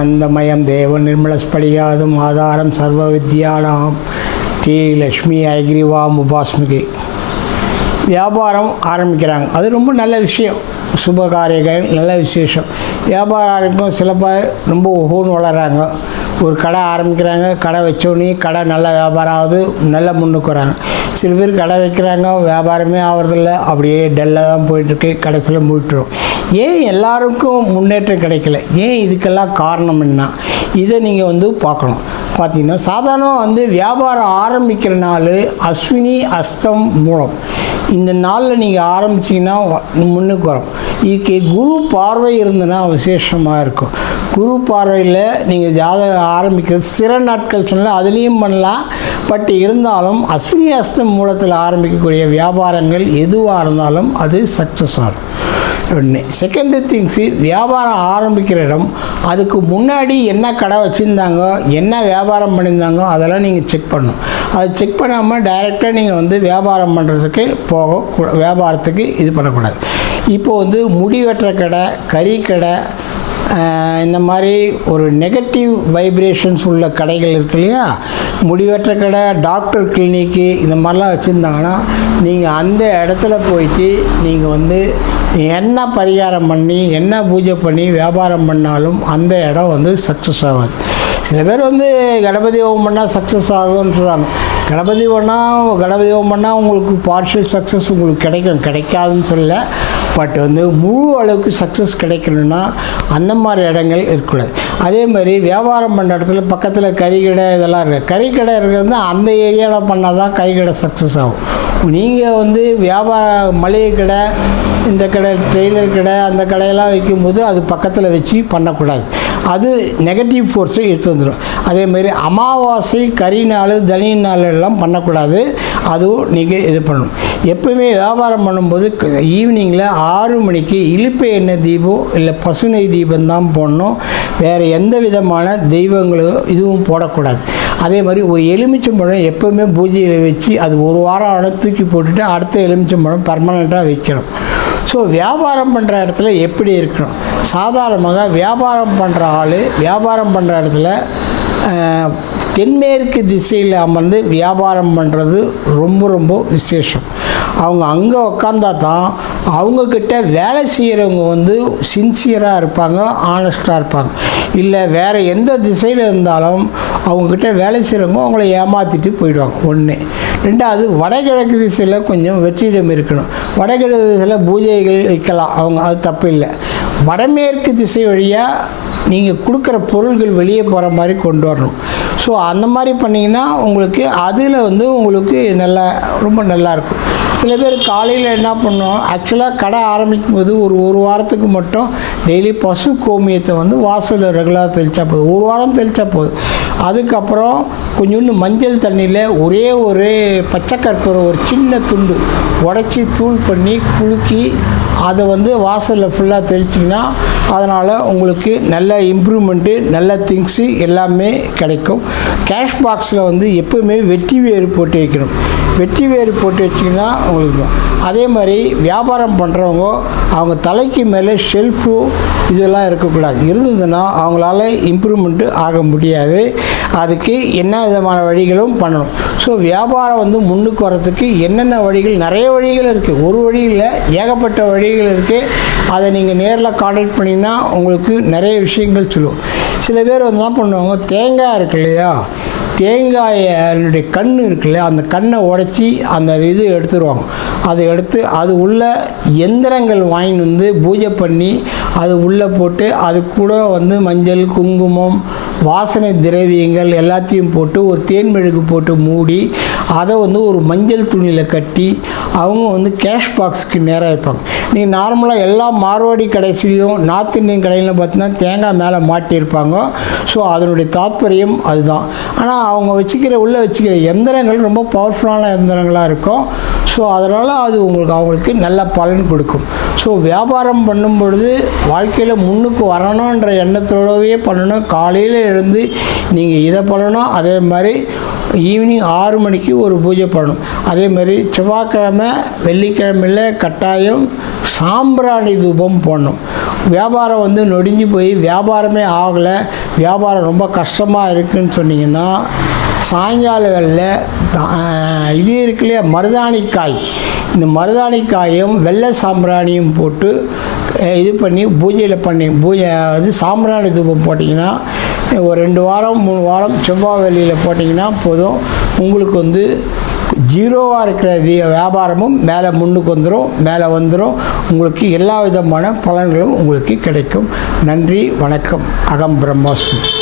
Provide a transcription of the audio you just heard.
ஞானானந்தமயம் தேவ நிர்மலஸ்படிகாதும் ஆதாரம் சர்வ வித்யானாம் ஸ்ரீ லக்ஷ்மி ஐகிரிவாம் உபாஸ்மிகை. வியாபாரம் ஆரம்பிக்கிறாங்க, அது ரொம்ப நல்ல விஷயம், சுப காரியங்கள் நல்ல விசேஷம். வியாபாரம் ஆரம்பிக்கும் சில பேர் ரொம்ப ஒவ்வொன்று வளர்கிறாங்க, ஒரு கடை ஆரம்பிக்கிறாங்க, கடை வச்சோடனே கடை நல்ல வியாபாரம் ஆகுது, நல்ல முன்னுக்கு வராங்க. சில பேர் கடை வைக்கிறாங்க, வியாபாரமே ஆகிறதில்ல, அப்படியே டல்லாக தான் போயிட்டுருக்கு, கடைசியில் மூடிட்டுரும். ஏன் எல்லாருக்கும் முன்னேற்றம் கிடைக்கல, ஏன் இதுக்கெல்லாம் காரணம் என்ன, இதை நீங்கள் பார்க்கணும். பார்த்தீங்கன்னா சாதாரணமாக வியாபாரம் ஆரம்பிக்கிற நாள் அஸ்வினி அஸ்தம் மூலம், இந்த நாளில் நீங்கள் ஆரம்பிச்சிங்கன்னா முன்னுக்கு வரும். இதுக்கு குரு பார்வை இருந்ததுன்னா விசேஷமாக இருக்கும். குரு பார்வையில் நீங்கள் ஜாதகம் ஆரம்பிக்கிறது சிற நாட்கள் சொன்னால் அதுலேயும் பண்ணலாம். பட் இருந்தாலும் அஸ்வினி அஸ்தம் மூலத்தில் ஆரம்பிக்கக்கூடிய வியாபாரங்கள் எதுவாக இருந்தாலும் அது சக்ஸஸ் ஆகும். ஒன்று. செகண்டு திங்ஸு, வியாபாரம் ஆரம்பிக்கிற இடம், அதுக்கு முன்னாடி என்ன கடை வச்சுருந்தாங்க, என்ன வியாபாரம் பண்ணியிருந்தாங்க, அதெல்லாம் நீங்கள் செக் பண்ணணும். அது செக் பண்ணாமல் டைரெக்டாக நீங்கள் வியாபாரம் பண்ணுறதுக்கு வியாபாரத்துக்கு இது பண்ணக்கூடாது. இப்போது முடி வெட்டுற கடை, கறி கடை, இந்த மாதிரி ஒரு நெகட்டிவ் வைப்ரேஷன்ஸ் உள்ள கடைகள் இருக்கு இல்லையா, முடிவெற்ற கடை, டாக்டர் கிளினிக்கு, இந்த மாதிரிலாம் வச்சுருந்தாங்கன்னா நீங்கள் அந்த இடத்துல போயிட்டு நீங்கள் என்ன பரிகாரம் பண்ணி என்ன பூஜை பண்ணி வியாபாரம் பண்ணாலும் அந்த இடம் சக்ஸஸ் ஆகாது. சில பேர் கணபதி ஹோமம் பண்ணால் சக்ஸஸ் ஆகும்னு சொல்கிறாங்க. கணபதி ஹோமம் பண்ணால் உங்களுக்கு பார்ஷியல் சக்ஸஸ் உங்களுக்கு கிடைக்காதுன்னு சொல்லல. பட் முழு அளவுக்கு சக்ஸஸ் கிடைக்கணுன்னா அந்த மாதிரி இடங்கள் இருக்கக்கூடாது. அதே மாதிரி வியாபாரம் பண்ணுற இடத்துல பக்கத்தில் கறிக்கடை இதெல்லாம் இருக்குது. கறிக்கடை இருக்கிறது அந்த ஏரியாவில் பண்ணால் தான் கறிக்கடை சக்ஸஸ் ஆகும். நீங்கள் மளிகை கடை, இந்த கடை, ட்ரெய்லர் கடை, அந்த கடையெல்லாம் வைக்கும்போது அது பக்கத்தில் வச்சு பண்ணக்கூடாது. அது நெகட்டிவ் ஃபோர்ஸை எடுத்து வந்துடும். அதேமாதிரி அமாவாசை, கறி நாள், தனி நாள் எல்லாம் பண்ணக்கூடாது. அதுவும் நீங்கள் இது பண்ணணும். எப்போயுமே வியாபாரம் பண்ணும்போது ஈவினிங்கில் 6 மணிக்கு இலுப்பை எண்ணெய் தீபம் இல்லை பசுனை தீபம் தான் போடணும். வேறு எந்த விதமான தெய்வங்களும் இதுவும் போடக்கூடாது. அதே மாதிரி ஒரு எலுமிச்சம்பழம் எப்போவுமே பூஜையில் வச்சு அது ஒரு வாரம் தூக்கி போட்டுட்டு அடுத்த எலுமிச்சம்பழம் பர்மனெண்ட்டாக வைக்கணும். ஸோ வியாபாரம் பண்ணுற இடத்துல எப்படி இருக்கணும், சாதாரணமாக வியாபாரம் பண்ணுற ஆள் வியாபாரம் பண்ணுற இடத்துல தென்மேற்கு திசையில் அமர்ந்து வியாபாரம் பண்ணுறது ரொம்ப ரொம்ப விசேஷம். அவங்க அங்கே உக்காந்தா தான் அவங்கக்கிட்ட வேலை செய்கிறவங்க சின்சியராக இருப்பாங்க, ஆனஸ்ட்டாக இருப்பாங்க. இல்லை வேறு எந்த திசையில் இருந்தாலும் அவங்கக்கிட்ட வேலை செய்கிறவங்க அவங்கள ஏமாற்றிட்டு போயிடுவாங்க. ஒன்று. ரெண்டாவது, வடகிழக்கு திசையில் கொஞ்சம் வெற்றிடம் இருக்கணும். வடகிழக்கு திசையில் பூஜைகள் வைக்கலாம், அது தப்பு இல்லை. வடமேற்கு திசை வழியாக நீங்கள் கொடுக்குற பொருள்கள் வெளியே போகிற மாதிரி கொண்டு வரணும். ஸோ அந்த மாதிரி பண்ணிங்கன்னா உங்களுக்கு அதில் உங்களுக்கு ரொம்ப நல்லாயிருக்கும். சில பேர் காலையில் என்ன பண்ணோம், ஆக்சுவலாக கடை ஆரம்பிக்கும் போது ஒரு வாரத்துக்கு மட்டும் டெய்லி பசு கோமியத்தை வாசலில் ரெகுலராக தெளித்தா போதும். ஒரு வாரம் தெளித்தா போதும். அதுக்கப்புறம் கொஞ்சோண்டு மஞ்சள் தண்ணியில் ஒரே பச்சை கற்பூரம் ஒரு சின்ன துண்டு உடச்சி தூள் பண்ணி குலுக்கி அதை வாசலில் ஃபுல்லாக தெளிச்சிங்கன்னா அதனால் உங்களுக்கு நல்ல இம்ப்ரூவ்மெண்ட்டு, நல்ல திங்ஸு எல்லாமே கிடைக்கும். கேஷ் பாக்ஸில் எப்போவுமே வெட்டி வேறு போட்டு வைக்கணும். வெட்டி வேறு போட்டு வச்சிங்கன்னா உங்களுக்கு. அதே மாதிரி வியாபாரம் பண்ணுறவங்க அவங்க தலைக்கு மேலே ஷெல்ஃபு இதெல்லாம் இருக்கக்கூடாது. இருந்ததுன்னா அவங்களால இம்ப்ரூவ்மெண்ட்டு ஆக முடியாது. அதுக்கு என்ன விதமான வழிகளும் பண்ணணும். ஸோ வியாபாரம் முன்னுக்கு வரத்துக்கு என்னென்ன வழிகள், நிறைய வழிகள் இருக்குது. ஒரு வழி இல்லை, ஏகப்பட்ட வழிகள் இருக்குது. அதை நீங்கள் நேரில் கான்டாக்ட் பண்ணிங்கன்னா உங்களுக்கு நிறைய விஷயங்கள் சொல்லுவோம். சில பேர் என்ன பண்ணுவாங்க, தேங்காய் இருக்கு இல்லையா, தேங்காயினுடைய கண் இருக்குல்ல, அந்த கண்ணை உடச்சி அந்த இது எடுத்துருவாங்க. அதை எடுத்து அது உள்ள எந்திரங்கள் வாங்கிட்டு பூஜை பண்ணி அது உள்ளே போட்டு அது கூட மஞ்சள், குங்குமம், வாசனை திரவியங்கள் எல்லாத்தையும் போட்டு ஒரு தேன் மெழுகு போட்டு மூடி அதை ஒரு மஞ்சள் துணியில் கட்டி அவங்க கேஷ் பாக்ஸுக்கு நேராக வைப்பாங்க. நீங்கள் நார்மலாக எல்லா மார்வாடி கடைசிலையும் நார்த் இந்தியன் கடையில் பார்த்தீங்கன்னா தேங்காய் மேலே மாட்டியிருப்பாங்க. ஸோ அதனுடைய தாத்பரியம் அதுதான். ஆனால் அவங்க உள்ளே வச்சுக்கிற எந்திரங்கள் ரொம்ப பவர்ஃபுல்லான எந்திரங்களாக இருக்கும். ஸோ அதனால் அது அவங்களுக்கு நல்ல பலன் கொடுக்கும். ஸோ வியாபாரம் பண்ணும் பொழுது வாழ்க்கையில் முன்னுக்கு வரணுன்ற எண்ணத்தோடவே பண்ணணும். காலையில் எழுந்து நீங்கள் இதை பண்ணணும். அதே மாதிரி ஈவினிங் 6 மணிக்கு ஒரு பூஜை பண்ணணும். அதே மாதிரி செவ்வாய்க்கிழமை, வெள்ளிக்கிழமையில் கட்டாயம் சாம்பிராணி தூபம் போடணும். வியாபாரம் வந்து நொடிஞ்சு போய் வியாபாரமே ஆகலை, வியாபாரம் ரொம்ப கஷ்டமாக இருக்குதுன்னு சொன்னீங்கன்னா, சாயங்கால வேளையில் இது இருக்கு இல்லையா, மருதாணிக்காய், இந்த மருதாணிக்காயும் வெள்ளை சாம்பிராணியும் போட்டு இது பண்ணி பூஜையில் பண்ணி அது சாம்பிராணி தூபம் போட்டிங்கன்னா ஒரு 2 வாரம் 3 வாரம் செவ்வாய் வெள்ளியில் போட்டிங்கன்னா போதும். உங்களுக்கு வந்து ஜீரோவாக இருக்கிற வியாபாரமும் மேலே முன்னுக்கு வந்துடும். உங்களுக்கு எல்லா விதமான பலன்களும் உங்களுக்கு கிடைக்கும். நன்றி, வணக்கம். அகம் பிரம்மாஸ்மி.